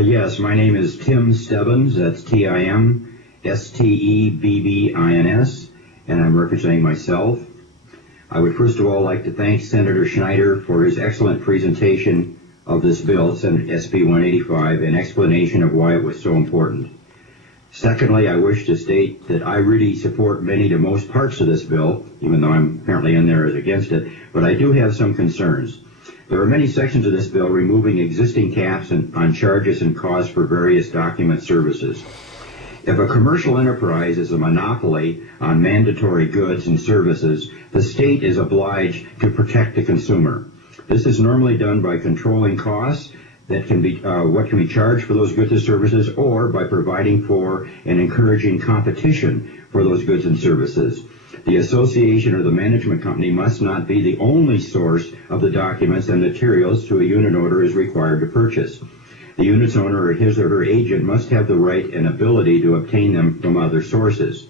Yes, my name is Tim Stebbins. That's Timstebbins, and I'm representing myself. I would first of all like to thank Senator Schneider for his excellent presentation of this bill, SB 185, and explanation of why it was so important. Secondly, I wish to state that I really support many to most parts of this bill, even though I'm apparently in there as against it, but I do have some concerns. There are many sections of this bill removing existing caps on charges and costs for various document services. If a commercial enterprise is a monopoly on mandatory goods and services, the state is obliged to protect the consumer. This is normally done by controlling costs that can be what can be charged for those goods and services, or by providing for and encouraging competition for those goods and services. The association or the management company must not be the only source of the documents and materials to a unit owner is required to purchase. The unit's owner or his or her agent must have the right and ability to obtain them from other sources.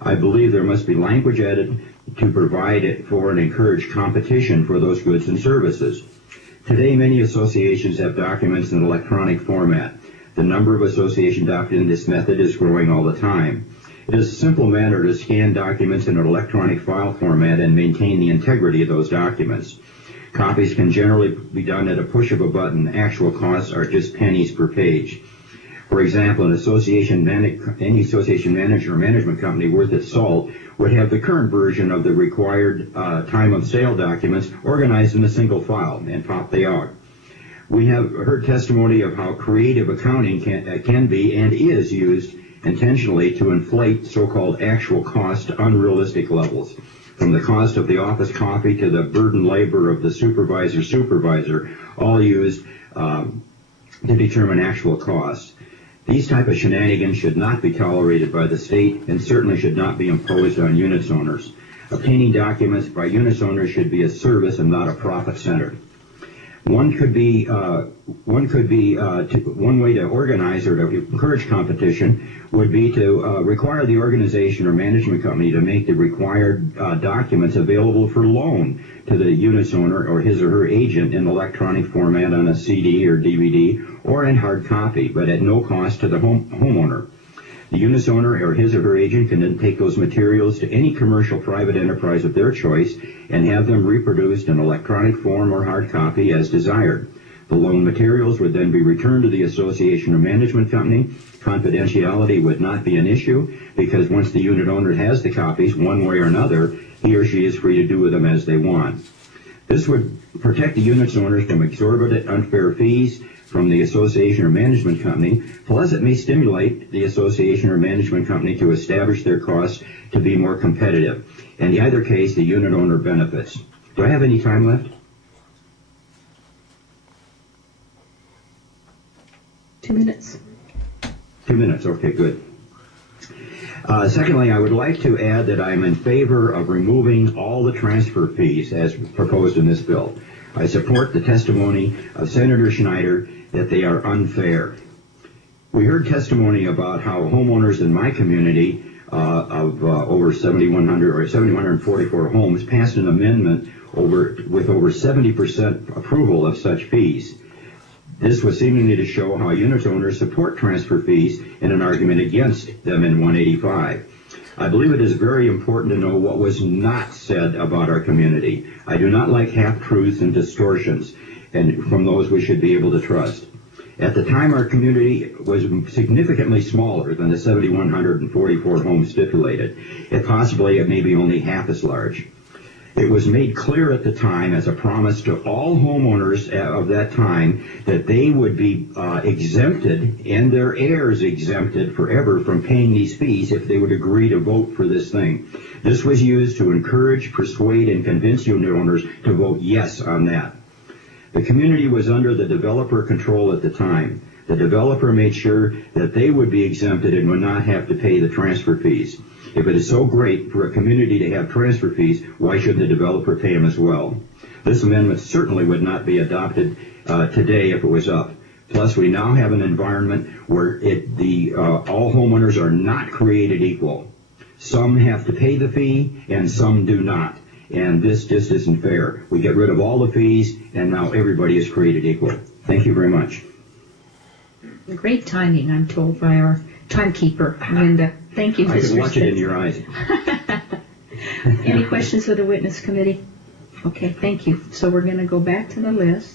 I believe there must be language added to provide for and encourage competition for those goods and services. Today, many associations have documents in electronic format. The number of association documents in this method is growing all the time. It is a simple matter to scan documents in an electronic file format and maintain the integrity of those documents. Copies can generally be done at a push of a button. Actual costs are just pennies per page. For example, any association manager or management company worth its salt would have the current version of the required time of sale documents organized in a single file, and pop they are. We have heard testimony of how creative accounting can be and is used intentionally to inflate so-called actual cost to unrealistic levels, from the cost of the office coffee to the burden labor of the supervisor, all used to determine actual costs. These type of shenanigans should not be tolerated by the state and certainly should not be imposed on units owners. Obtaining documents by units owners should be a service and not a profit center. One way to organize or to encourage competition would be to require the organization or management company to make the required documents available for loan to the unit's owner or his or her agent in electronic format on a CD or DVD or in hard copy, but at no cost to the homeowner. The unit's owner or his or her agent can then take those materials to any commercial private enterprise of their choice and have them reproduced in electronic form or hard copy as desired. The loan materials would then be returned to the association or management company. Confidentiality would not be an issue because once the unit owner has the copies, one way or another, he or she is free to do with them as they want. This would protect the unit's owners from exorbitant unfair fees from the association or management company, plus it may stimulate the association or management company to establish their costs to be more competitive. In either case, the unit owner benefits. Do I have any time left? 2 minutes. 2 minutes, okay, good. Secondly, I would like to add that I'm in favor of removing all the transfer fees as proposed in this bill. I support the testimony of Senator Schneider that they are unfair. We heard testimony about how homeowners in my community of over 7,144 homes passed an amendment with over 70% approval of such fees. This was seemingly to show how unit owners support transfer fees in an argument against them in 185. I believe it is very important to know what was not said about our community. I do not like half-truths and distortions, and from those we should be able to trust. At the time, our community was significantly smaller than the 7,144 homes stipulated. It may be only half as large. It was made clear at the time as a promise to all homeowners of that time that they would be exempted and their heirs exempted forever from paying these fees if they would agree to vote for this thing. This was used to encourage, persuade, and convince unit owners to vote yes on that. The community was under the developer control at the time. The developer made sure that they would be exempted and would not have to pay the transfer fees. If it is so great for a community to have transfer fees, why shouldn't the developer pay them as well? This amendment certainly would not be adopted today if it was up. Plus, we now have an environment where all homeowners are not created equal. Some have to pay the fee and some do not. And this just isn't fair. We get rid of all the fees and now everybody is created equal. Thank you very much. Great timing, I'm told by our timekeeper, Linda. Thank you, I Mr. could watch it in Spitz. your eyes. Any questions for the witness committee? Okay, thank you. So we're going to go back to the list.